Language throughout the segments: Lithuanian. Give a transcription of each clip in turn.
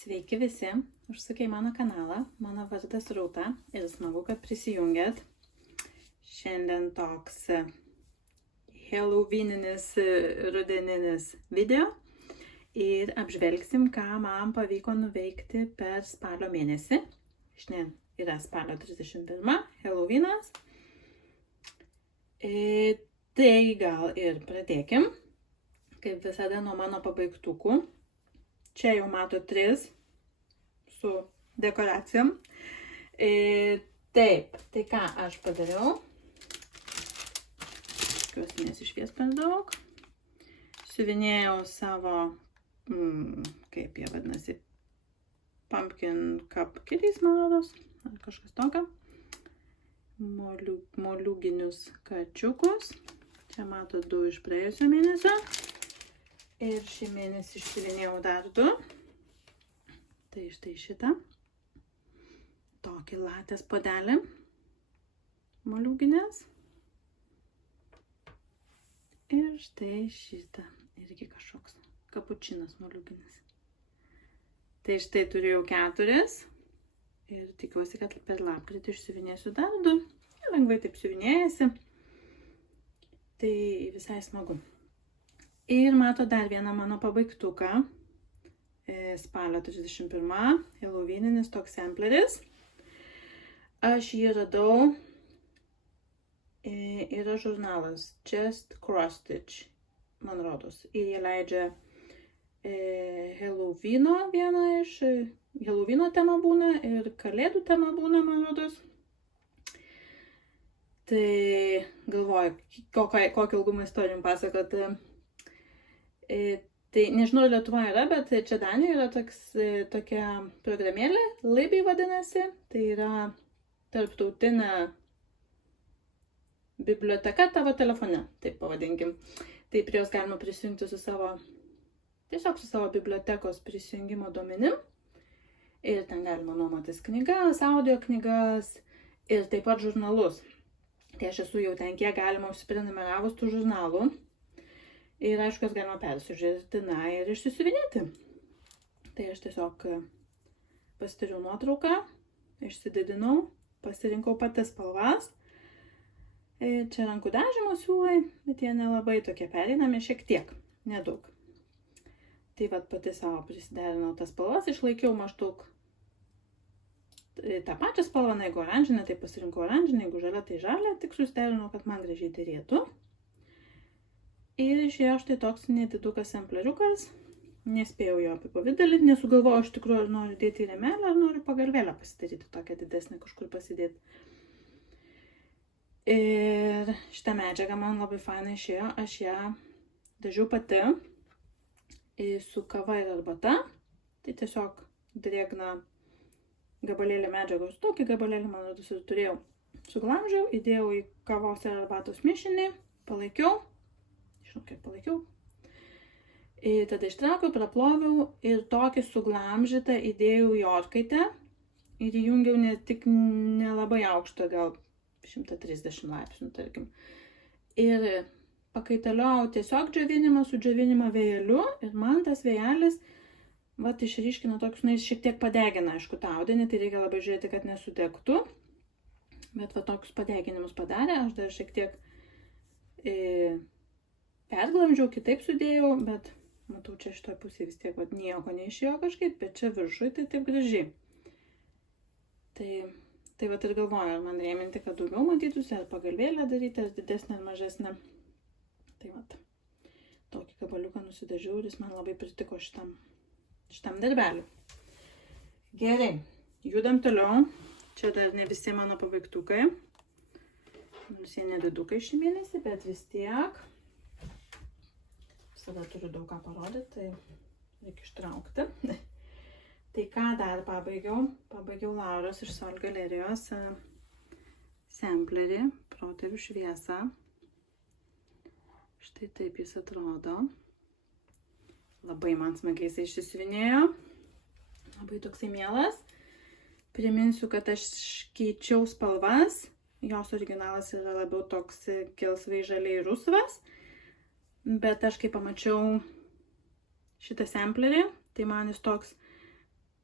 Sveiki visi, užsukę į mano kanalą, mano vardas Rūta ir smagu, kad prisijungėt. Šiandien toks Halloweeninis rudeninis video ir apžvelgsim, ką man pavyko nuveikti per spalio mėnesį. Šiandien yra spalio 31, Halloweenas. Tai gal ir pradėkim, kaip visada nuo mano pabaigtukų. Čia jau mato 3 su dekoracijom. Taip, tai ką aš padariau. Tikiuosi nesišvies per daug. Siuvinėjau savo, kaip jie vadinasi, pumpkin cupcakes, man rodos, ar kažkas tokio. Moliūginius kačiukus. Čia mato 2 iš praėjusio mėnesio. Ir šį mėnesį išsiuvinėjau dar 2. Tai štai šitą. Tokį latės puodelį. Moliūginės. Ir štai šitą. Irgi kažkoks kapučinas moliūginis. Tai štai turėjau 4. Ir tikiuosi, kad per lapkritį išsiuvinėsiu dar 2. Lengvai taip siuvinėjasi. Tai visai smagu. Ir mato dar vieną mano pabaigtuką, spalio 31, Halloweeninis toks sampleris. Aš jį radau, yra žurnalas Just Cross Stitch, man rodos. Ir jie leidžia Halloweeno, vieną iš Halloweeno tema būna ir Kalėdų tema būna, man rodos. Tai galvoju, kokį ilgumą istorijom pasakoti. Tai nežinau, Lietuvoje yra, bet čia Danijoje yra tokia programėlė, Libby vadinasi. Tai yra tarptautinė biblioteka tavo telefone, taip pavadinkim. Tai prie jos galima prisijungti su savo bibliotekos prisijungimo duomenim. Ir ten galima nuomotis knygas, audio knygas ir taip pat žurnalus. Tai aš esu jau ten kiek galima užsiprenumeravus tų žurnalų. Ir aišku, jas galima persižiūrėti, ir išsisiuvinėti. Tai aš tiesiog pasidariau nuotrauką, išsididinau, pasirinkau pati spalvas. Čia rankų dažymo siūlai, bet jie nelabai tokie pereinami, šiek tiek, nedaug. Tai vat pati savo prisiderinau tas spalvas, išlaikiau maždaug tą pačią spalvą, jeigu oranžinė, tai pasirinkau oranžinę, jeigu žalia, tai žalia, tik susiderinau, kad man gražiai dėrėtų. Ir išėjo štai toks nedidukas sampleriukas. Nespėjau jo apipavidalinti, nesugalvojau iš tikrųjų, ar noriu dėti į rėmelę, ar noriu pagalvėlę pasidaryti, tokią didesnę kažkur pasidėti. Ir šitą medžiagą man labai fainai išėjo, aš ją dažiau pati su kava ir arbata. Tai tiesiog drėgną gabalėlį medžiagos, tokį gabalėlį, man rodos, ir turėjau. Suglamžiau, įdėjau į kavos ir arbatos mišinį, palaikiau. Žinau, kiek palaikiau. Ir tada ištraukiau, praploviau ir tokį suglamžytą įdėjau į orkaitę ir įjungiau nelabai aukštą, gal 130 laipsnių, tarkim. Ir pakaitaliojau tiesiog džiovinimą su džiovinimo vėjeliu ir man tas vėjelis išryškina tokius, šiek tiek padegina, aišku, tą audinį, tai reikia labai žiūrėti, kad nesudegtų. Bet tokius padeginimus padarė, aš dar šiek tiek perglamžiau, kitaip sudėjau, bet matau, čia šitoje pusėje vis tiek nieko neišėjo kažkaip, bet čia viršui tai taip gražiai. Tai ir galvoju, ar man rėminti, kad daugiau matytųsi, ar pagalvėlę daryti, ar didesnę, ar mažesnę. Tai tokį gabaliuką nusidažiau ir jis man labai pritiko šitam darbeliu. Gerai, judam toliau. Čia dar ne visi mano pabaigtukai. Nors jie nedidukai šį mėnesį, bet vis tiek. Visada turiu daug ką parodyti, tai reikia ištraukti. Tai ką dar pabaigiau? Pabaigiau Lauros iš Sol galerijos samplerį Protėvių šviesą. Štai taip jis atrodo. Labai man smagiai jisai išsisiuvinėjo. Labai toksai mielas. Priminsiu, kad aš keičiau spalvas. Jos originalas yra labiau toks gelsvai žaliai rusvas. Bet aš kai pamačiau šitą samplerį, tai man jis toks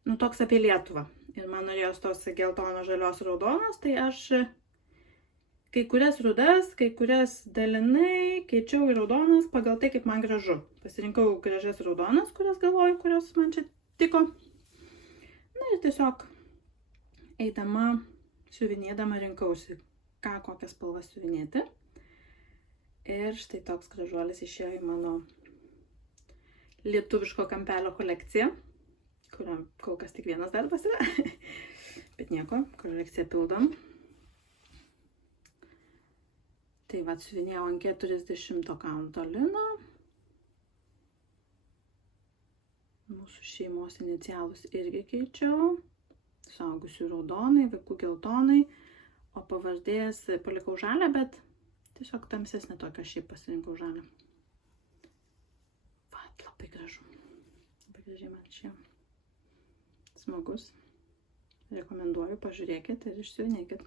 nu, toks apie Lietuvą. Ir man norėjos tos geltono, žalios, raudonos, tai aš kai kurias rudas, kai kurias dalinai keičiau į raudonas pagal tai, kaip man gražu. Pasirinkau gražias raudonas, kurias galvoju, kurios man čia tiko. Na ir tiesiog eidama, siuvinėdama rinkausi, kokias spalvas siuvinėti. Ir štai toks gražuolis išėjo į mano lietuviško kampelio kolekciją, kuriam kol kas tik vienas darbas yra. Bet nieko, kolekciją pildom. Tai va, siuvinėjau ant 40 kaunto lino. Mūsų šeimos inicialus irgi keičiau. Suaugusių raudonai, vaikų geltonai, o pavardės palikau žalę, bet tiesiog tamsesnė tokia, šiaip pasirinkau žalę. Va, labai gražu. Labai gražiai man čia. Smagus. Rekomenduoju, pažiūrėkit ir išsiuvinėkit.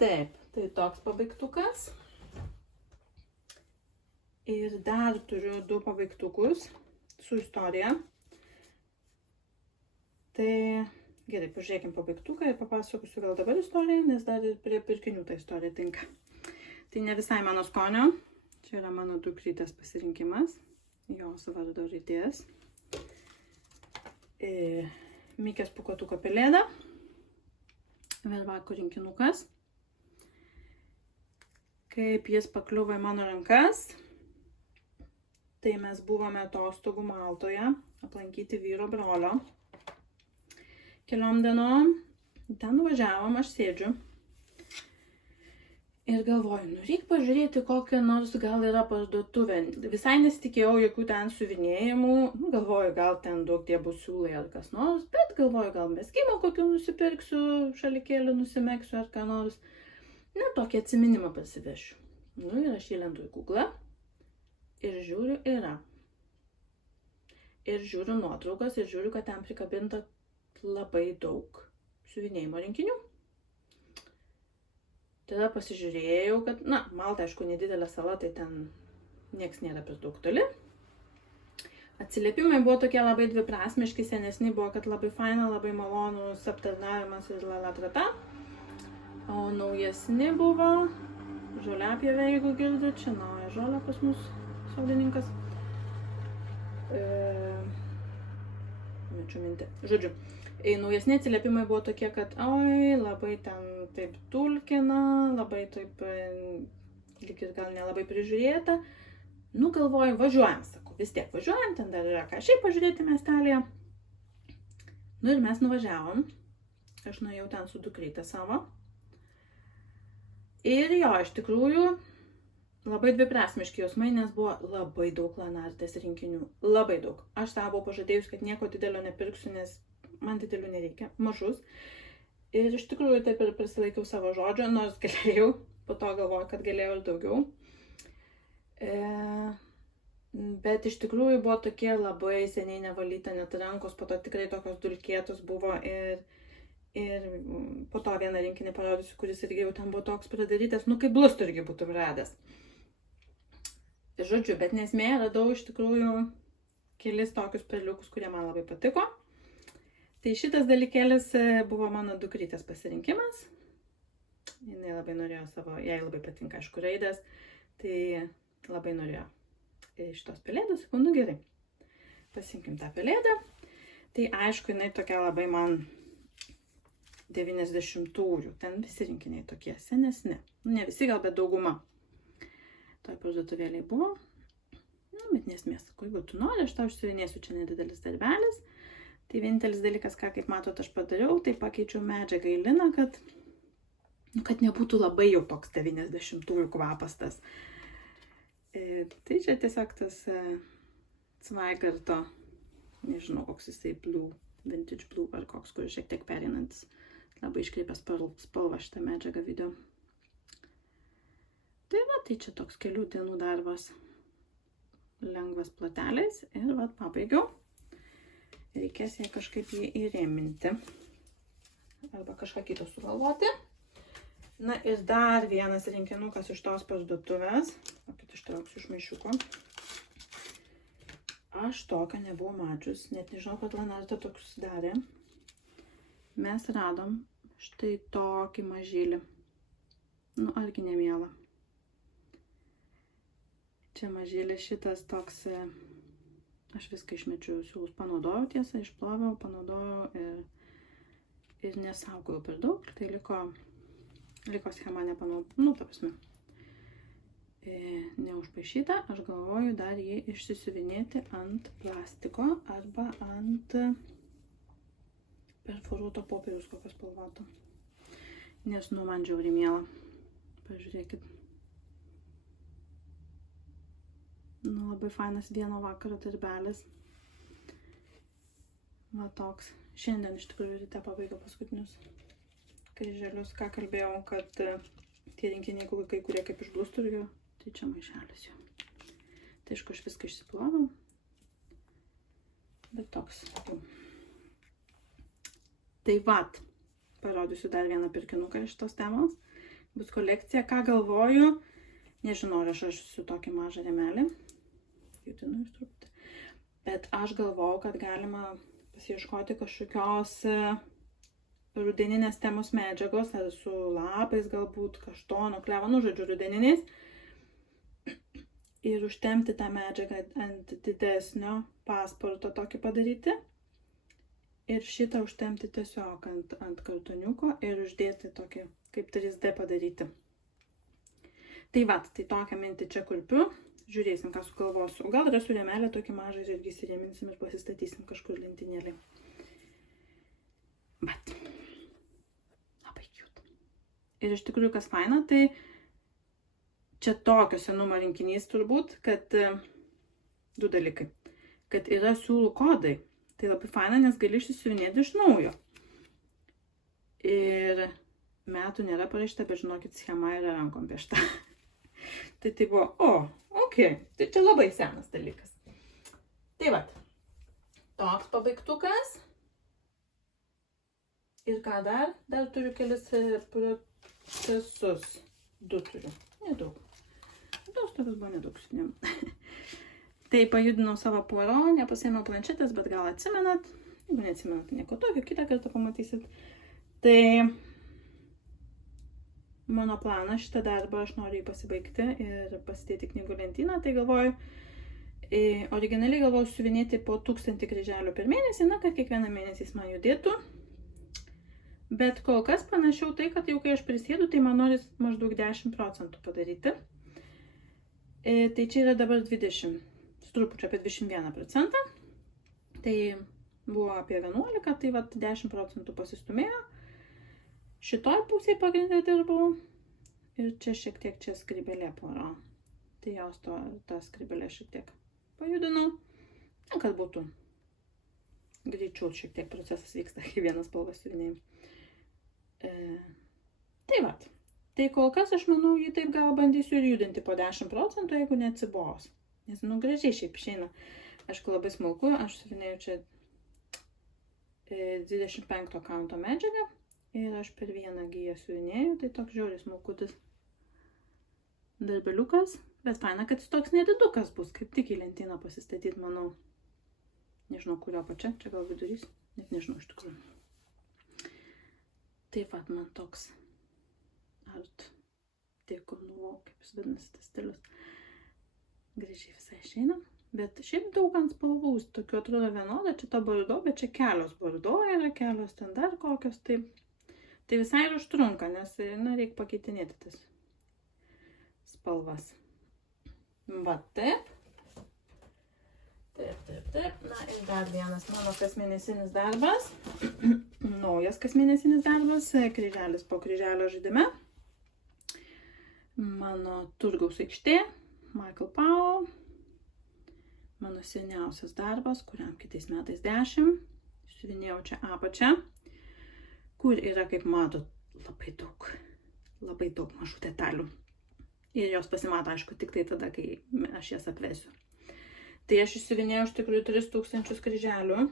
Taip, tai toks pabaigtukas. Ir dar turiu 2 pabaigtukus su istorija. Tai gerai, pažiūrėkim pabaigtuką ir papasakosiu gal dabar istoriją, nes dar ir prie pirkinių ta istorija tinka. Tai ne visai mano skonio. Čia yra mano dukrytės pasirinkimas. Jos vardo raidės. Mikės pūkuotuko pelėda. Velvako rinkinukas. Kaip jis pakliuvo į mano rankas, tai mes buvome atostogų Maltoje, aplankyti vyro brolio. Keliom dienom, ten nuvažiavom, aš sėdžiu. Ir galvoju, nu reik pažiūrėti, kokią nors gal yra parduotuvė. Visai nesitikėjau jokių ten siuvinėjimų. Nu, galvoju, gal ten daug tie bus siūlai ar kas nors, bet galvoju, gal mezgimo kokių nusipirksiu, šalikėlių nusimegsiu ar ką nors. Na, tokį atsiminimą pasivešiu. Nu, ir aš įlendu į Google ir žiūriu, yra. Ir žiūriu nuotraukas ir žiūriu, kad ten prikabinta labai daug siuvinėjimo rinkinių. Tada pasižiūrėjau, kad, na, Malta, aišku, nedidelė sala, tai ten nieks nėra per daug toli. Atsiliepimai buvo tokie labai dviprasmiški, senesni buvo, kad labai faina, labai malonus aptarnavimas ir lalatrata. O naujesni buvo žoliapjovė, jeigu girdit, čia nauja žolė pas mus sodininkas. Mečiu mintį. Žodžiu, naujesni atsiliepimai buvo tokie, kad oi, labai ten taip tulkina, labai taip lyg ir gal nelabai prižiūrėta. Nu, galvoju, važiuojam, sakau, vis tiek važiuojam, ten dar yra ką šiaip pažiūrėti miestelėje. Nu ir mes nuvažiavom. Aš nuėjau ten su dukryte savo. Ir jo, iš tikrųjų, labai dviprasmiški jausmai, nes buvo labai daug lanartės rinkinių. Labai daug. Aš savo buvau pažadėjus, kad nieko didelio nepirksiu, nes man didelių nereikia, mažus. Ir iš tikrųjų taip ir prisilaikiau savo žodžio, nors galėjau, po to galvoju, kad galėjau ir daugiau. Bet iš tikrųjų buvo tokie labai seniai nevalyta, net rankos, po to tikrai tokios dulkėtos buvo ir po to vieną rinkinį parodysiu, kuris irgi jau ten buvo toks pridarytas, nu kaip blustų irgi būtum radęs. Žodžiu, bet nesmė, radau iš tikrųjų kelis tokius perliukus, kurie man labai patiko. Tai šitas dalykėlis buvo mano dukrytės pasirinkimas. Jinai labai norėjo savo, jai labai patinka, aišku, raidės, tai labai norėjo šitos pelėdos. Nu gerai, pasiimkim tą pelėdą. Tai aišku, jinai tokia labai man 90-ųjų, ten visi rinkiniai tokie senesni. Nu, ne visi gal, bet dauguma. Toj parduotuvėlėj buvo. Nu, bet nesmės, sakau, jeigu tu nori, aš tau išsiuvinėsiu, čia nedidelis darbelis. Tai vienintelis dalykas, ką kaip matot aš padariau, tai pakeičiau medžiagą į liną, kad nebūtų labai jau toks 90-ųjų kvapas tas. Tai čia tiesiog tas Zweigarto, nežinau, koks jisai blue, vintage blue ar koks, kuris šiek tiek pereinantis. Labai iškreipęs spalvą šitą medžiagą video. Tai va, tai čia toks kelių dienų darbas. Lengvas plateliais ir va, pabaigiau. Reikės jai kažkaip jį įrėminti. Arba kažką kito sugalvoti. Na ir dar vienas rinkinukas iš tos parduotuvės. Kokit ištrauksiu iš maišiuko. Aš tokio nebuvau mačius, net nežinau, kad Lanarta toks susidarė. Mes radom štai tokį mažylį. Nu, argi nemiela. Čia mažylis šitas toks, aš viską išmečiau, siūlus panaudojau tiesą, išploviau, panaudojau ir nesaugojau per daug. Tai liko schema nepanaudojau, nu, ta prasme, neužpaišyta. Aš galvoju dar jį išsisiuvinėti ant plastiko arba ant perforuoto popieriaus kokios spalvoto. Nes, nu, man žiauriai miela. Pažiūrėkit. Nu, labai fainas vieno vakaro darbelis. Va toks. Šiandien iš tikrųjų ryte pabaigiau paskutinius kryželius. Ką kalbėjau, kad tie rinkiniai kai kurie kaip iš blusturgio. Tai čia maišelis jo. Tai aišku, aš viską išsiplovau. Bet toks. Jau. Tai vat, parodysiu dar vieną pirkinuką iš tos temos. Bus kolekcija. Ką galvoju, nežinau, aš su tokį mažą rėmelį. Jutinu jūs truputį. Bet aš galvoju, kad galima pasiieškoti kažkokios rudeninės temos medžiagos, ar su lapais galbūt, kaštono, klevo, nu žodžiu, rudeniniais. Ir užtempti tą medžiagą ant didesnio pasporto tokį padaryti. Ir šitą užtempti tiesiog ant kartoniuko ir uždėti tokį kaip 3D padaryti. Tai vat, tai tokią mintį čia kurpiu. Žiūrėsim, ką sugalvosiu. Gal rasiu rėmelę tokį mažą irgi įsirėminsim ir pasistatysim kažkur lentynėlį. Bet. Labai cute. Ir iš tikrųjų, kas faina, tai čia tokio senumo rinkinys turbūt, kad du dalykai. Kad yra siūlų kodai. Tai labai faina, nes gali išsisiuvinėti iš naujo. Ir metų nėra parašyta, bet žinokit, schema yra rankom piešta. Tai buvo, okei, tai čia labai senas dalykas. Tai vat, toks pabaigtukas. Ir ką dar? Dar turiu kelis procesus. 2 turiu, nedaug. Tos tokios buvo nedaug siunėm. Tai pajudinau savo puaro, nepasėmiau planšetės, bet gal atsimenat. Jeigu neatsimenat, tai nieko tokio, kitą kartą pamatysit. Tai mano planas šitą darbą, aš noriu jį pasibaigti ir pasidėti knygų lentyną. Tai galvoju, originaliai galvoju siuvinėti po 1000 kryželių per mėnesį, na, kad kiekvieną mėnesį jis man judėtų. Bet kol kas panašiau tai, kad jau kai aš prisėdu, tai man noris maždaug 10% padaryti. Tai čia yra dabar 20, su trupučiu apie 21%. Tai buvo apie 11, tai vat 10% pasistumėjo. Šitoj pusėje pagrindė dirbau. Ir čia šiek tiek čia skrybelė pora. Tai jos tą skrybelę šiek tiek pajudinau. Kad būtų greičiau šiek tiek procesas vyksta, kai vienas spalvas siuvinėjim. Tai vat. Tai kol kas aš manau, jį taip gal bandysiu ir judinti po 10%, jeigu neatsibos. Nes, nu, gražiai šiaip išeina. Aišku, labai smulku, aš siuvinėjau čia 25 kaunto medžiagą. Ir aš per vieną giją siuvinėjau, tai toks žiauriai smulkutis darbeliukas. Bet faina, kad jis toks nedidukas bus, kaip tik į lentyną pasistatyti, manau. Nežinau, kurio pačia, čia gal vidurys, net nežinau iš tikrųjų. Taip pat man toks art dėko, nu, kaip jis vadinasi tas stilius. Gražiai visai išeina. Bet šiaip daug ant spalvų, tokių atrodo vienoda, čia ta bordo, bet čia kelios bordo yra, kelios ten dar kokios, tai visai ir užtrunka, nes, na, reikia pakeitinėti tas spalvas. Va, taip. Taip. Na, ir dar vienas mano kasmėnesinis darbas. Naujas kasmėnesinis darbas, kryželis po kryželio žaidime. Mano turgaus aikštė, Michael Powell. Mano seniausias darbas, kuriam kitais metais 10. Siuvinėjau čia apačią, kur yra, kaip matot, labai daug mažų detalių. Ir jos pasimato, aišku, tik tai tada, kai aš jas apvesiu. Tai aš išsiuvinėjau iš tikrųjų 3000 kryželių.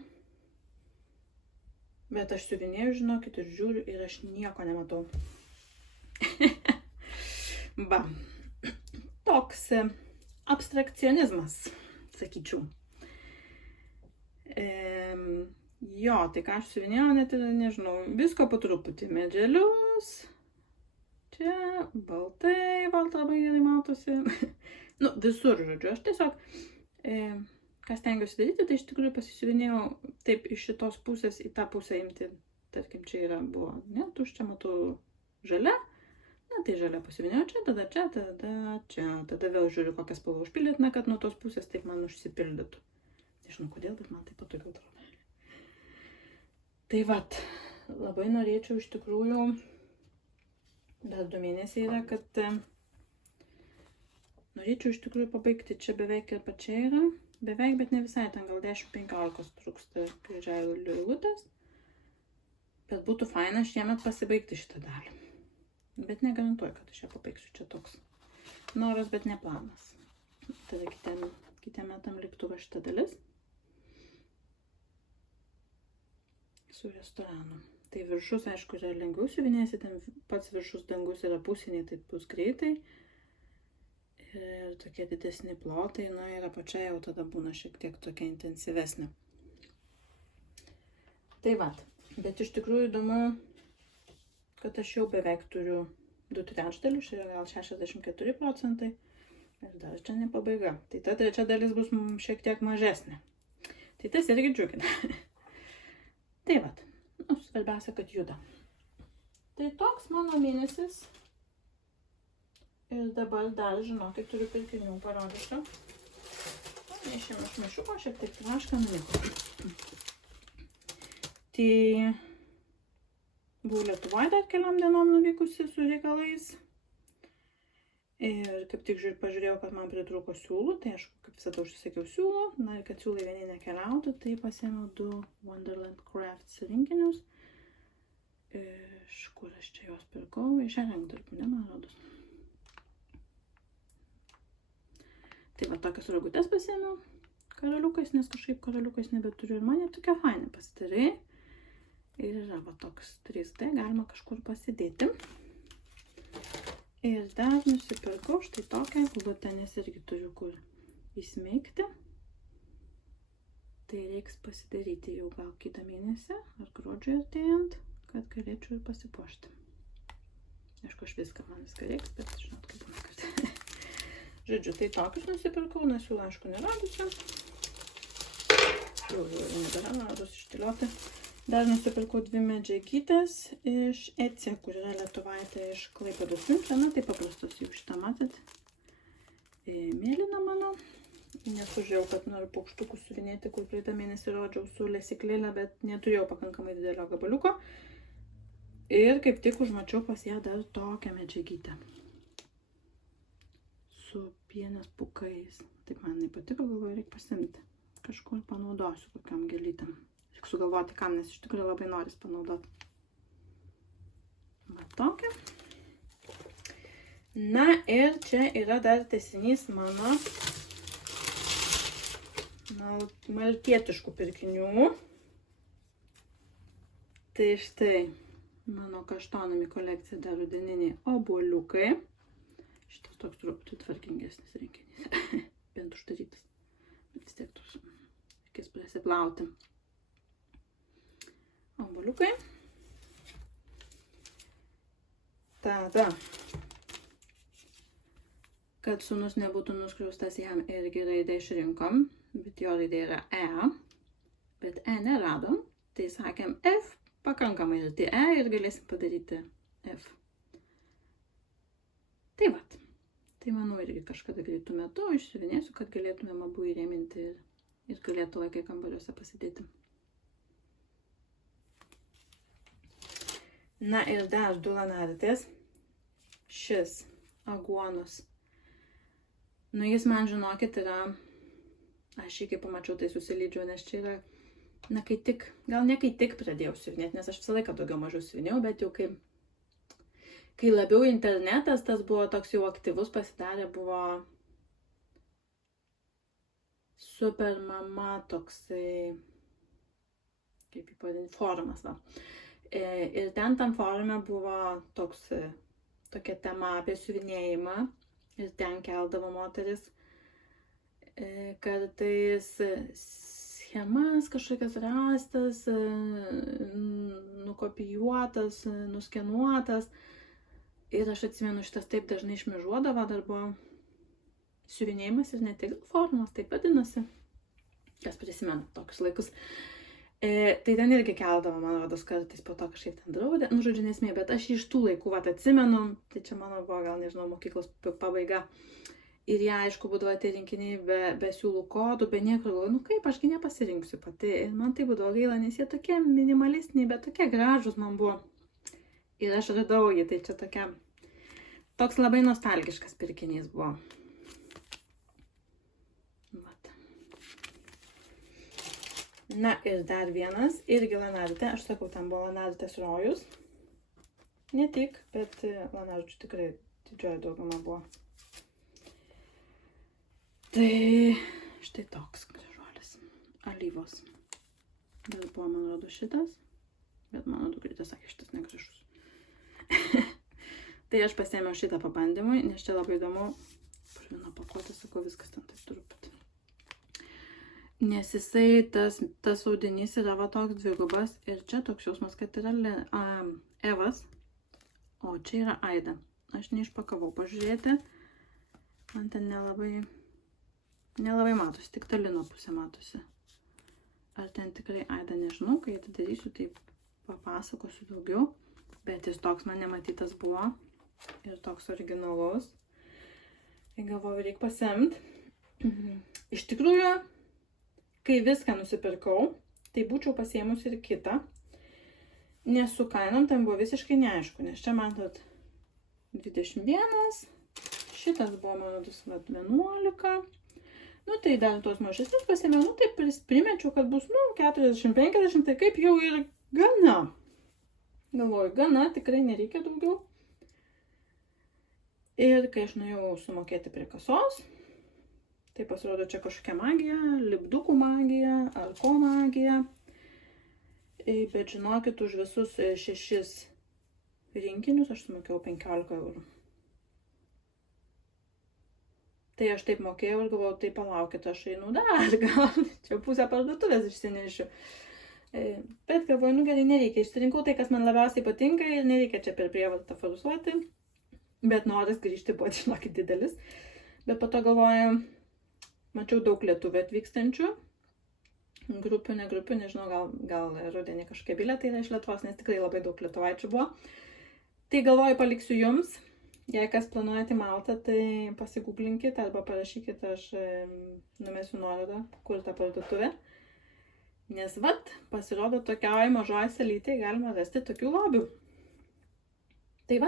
Bet aš siuvinėjau, žinokit, ir žiūriu, ir aš nieko nematau. Va. Toks abstrakcionizmas, sakyčiau. Jo, tai ką aš siuvinėjau, net ir nežinau, visko po truputį, medžialius, čia baltai, labai gerai matosi, nu, visur, žodžiu, aš tiesiog, ką stengiuosi daryti, tai iš tikrųjų pasisiuvinėjau taip iš šitos pusės į tą pusę imti, tarkim, čia buvo, ne, tuščia, matau, žalia, na, tai žalia pasiuvinėjau čia, tada čia, tada vėl žiūriu, kokią spalvą užpildyti, na, kad nuo tos pusės taip man užsipildytų. Nežinau kodėl, bet man taip patogiau atrodo. Tai vat, labai norėčiau iš tikrųjų, dar 2 mėnesiai yra, kad norėčiau iš tikrųjų pabaigti čia beveik ir pačia yra, beveik, bet ne visai, ten gal 10-15 trūksta kryželių eilutės, bet būtų faina šiemet pasibaigti šitą dalį. Bet negarantuoju, kad aš ją pabaigsiu, čia toks noras, bet ne planas. Tada kitiem metam liktų va šita dalis. Su restoranu. Tai viršus, aišku, yra lengviau siuvinėsi, ten pats viršus dangus yra pusiniai, tai bus greitai. Ir tokie didesni plotai, nu ir apačia jau tada būna šiek tiek tokia intensyvesnė. Tai vat, bet iš tikrųjų įdomu, kad aš jau beveik turiu 2/3, čia gal 64%. Ir dar čia ne pabaiga. Tai ta trečia dalis bus šiek tiek mažesnė. Tai tas irgi džiugina. Tai vat, nu, svarbiausia, kad juda. Tai toks mano mėnesis. Ir dabar dar, žinokit, turiu pirkinių parodysiu. Nešėm iš maišuko, šiek tiek trašką nuliko. Tai buvau Lietuvoje dar keliom dienom nuvykusi su reikalais. Ir kaip tik pažiūrėjau, kad man pritrūko siūlų, tai aš kaip visada užsisakiau siūlų. Na ir kad siūlai vieni nekeliautų, tai pasiėmiau 2 Wonderland Crafts rinkinius. Iš kur aš čia juos pirkau? Iš Žemėndarbių, ne, man rodos. Tai va tokias rogutes pasiėmiau karaliukais, nes kažkaip karaliukais nebeturiu. Ir man jie tokia faina pasidarai. Ir yra va toks 3D, galima kažkur pasidėti. Ir dar nusipirkau štai tokią glutę, nes irgi turiu kur įsmeigti. Tai reiks pasidaryti jau gal kitą mėnesį, ar gruodžio artėjant, kad galėčiau ir pasipuošti. Aišku, aš man viską reiks, bet žinot, kaip būna kartą. Žodžiu, tai tokius nusipirkau, nes jų aišku neradusiu. Jau nebėra, radus ištilioti. Dar nusipirkau 2 medžiagytės iš Etsy, kur yra lietuvaitė iš Klaipėdos siunčia. Na, tai paprastos jau šitą matot. Mėlyna mano. Nesužiau, kad noriu paukštukų siuvinėti, kur praeitą mėnesį rodžiau su lesyklėle, bet neturėjau pakankamai didelio gabaliuko. Ir kaip tik užmačiau pas ją dar tokią medžiagytę. Su pienės pūkais. Taip man nepatiko, galvoju, reikia pasimti. Kažkur panaudosiu kokiam gėlytėm. Reikia sugalvoti kam, nes iš tikrųjų labai noris panaudoti. Va tokia. Na ir čia yra dar tęsinys mano maltietiškų pirkinių. Tai štai mano kaštonami kolekcija dar rudeniniai obuoliukai. Šitas toks truputį tvarkingesnis rinkinys. Bent uždarytas. Bet vis tiek tos reikės prasiplauti. Obuoliukai. Tada, kad sūnus nebūtų nuskriaustas, jam irgi raidę išrinkom, bet jo raidė yra E, bet E neradom, tai sakėm F, pakankamai arti E ir galėsim padaryti F. Tai vat, tai manau irgi kažkada greitų metu išsiuvinėsiu, kad galėtumėm abu įrėminti ir galėtų vaikai kambariuose pasidėti. Na ir dar 2 lanartės. Šis aguonos. Nu jis man, žinokit, yra, aš jį kai pamačiau, tai susilydžiau, nes čia yra, na kai tik, gal ne kai tik pradėjau siuvinėti, nes aš visą laiką daugiau mažiau siuvinėjau, bet jau kai labiau internetas, tas buvo toks jau aktyvus pasidarė, buvo super mama toksai, kaip jį pavadinti, forumas, va. Ir ten tam forume buvo tokia tema apie siuvinėjimą ir ten keldavo moteris kartais schemas kažkokias rastas, nukopijuotas, nuskenuotas. Ir aš atsimenu, šitas taip dažnai šmėžuodavo, dar buvo siuvinėjimas ir ne tik formos, taip vadinasi. Kas prisimena tokius laikus. Tai ten irgi keldavo, man rodos, kartais po to kažkaip ten draudė. Nu, žodžiu, nesmė, bet aš iš tų laikų atsimenu, tai čia mano buvo, gal nežinau, mokyklos pabaiga. Ir jie, aišku, būdavo tie rinkiniai be siūlų kodų, be niekur. Galvoju, nu kaip, ašgi nepasirinksiu pati. Ir man tai būdavo gaila, nes jie tokie minimalistiniai, bet tokie gražus man buvo. Ir aš radau jį, tai čia toks labai nostalgiškas pirkinys buvo. Na ir dar vienas, irgi Lanardė, aš sakau, ten buvo Lanardės rojus. Ne tik, bet Lanardžių tikrai didžioji dauguma buvo. Tai štai toks gražuolis, alyvos. Dar buvo, man rodo, šitas, bet mano dukrytė sakė, šitas negražus. Tai aš pasiėmiau šitą pabandymui, nes čia labai įdomu. Viena pakuotė, sakau, viskas ten taip truputį. Nes jisai, tas audinys yra va toks dvigubas ir čia toks jausmas, kad yra Evas, o čia yra Aida. Aš neišpakavau pažiūrėti, man ten nelabai matosi, tik ta lino pusė matosi. Ar ten tikrai Aida, nežinau, kai atidarysiu, tai papasakosiu daugiau, bet jis toks man nematytas buvo ir toks originalus. Tai galvoju, reikia pasiimt. Iš tikrųjų, kai viską nusipirkau, tai būčiau pasiėmus ir kitą, nes su kainom ten buvo visiškai neaišku, nes čia matot 21, šitas buvo mano 11, nu tai dar tos mažesnius pasiėmiau, nu taip primečiau, kad bus 40-50, tai kaip jau ir gana. Galvoju, gana, tikrai nereikia daugiau. Ir kai aš nuėjau sumokėti prie kasos, tai pasirodo čia kažkokia magija, lipdukų magija, ar ko magija. Bet žinokit, už visus 6 rinkinius aš sumokėjau 15 eurų. Tai aš taip mokėjau ir galvojau, tai palaukit, aš einu dar, gal čia pusę parduotuvės išsinešiu. Bet galvoju, nu gerai, nereikia, išsirinkau tai, kas man labiausiai patinka ir nereikia čia per prievartą forsuoti. Bet noras grįžti buvo, žinokit, didelis. Bet po to galvoju, mačiau daug lietuvių atvykstančių, grupių, ne grupių, nežinau, gal rudenį kažkokie bilietai yra iš Lietuvos, nes tikrai labai daug lietuvaičių buvo. Tai galvoju, paliksiu jums, jei kas planuojate į Maltą, tai pasigūglinkite arba parašykite, aš numesiu nuorodą, kur ta parduotuvė. Nes pasirodo, tokioj mažoj salytėje galima rasti tokių lobių. Tai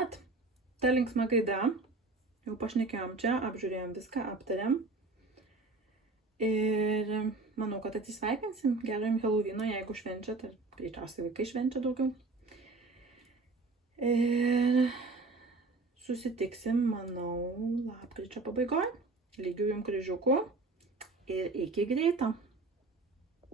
ta linksma gaida, jau pašnekėjom čia, apžiūrėjom viską, aptarėm. Ir manau, kad atsisveikinsim. Gero jums Helovyno, jeigu švenčiat, ir greičiausiai vaikai švenčia daugiau. Ir susitiksim, manau, lapkričio pabaigoje. Lygių jums kryžiukų ir iki greito.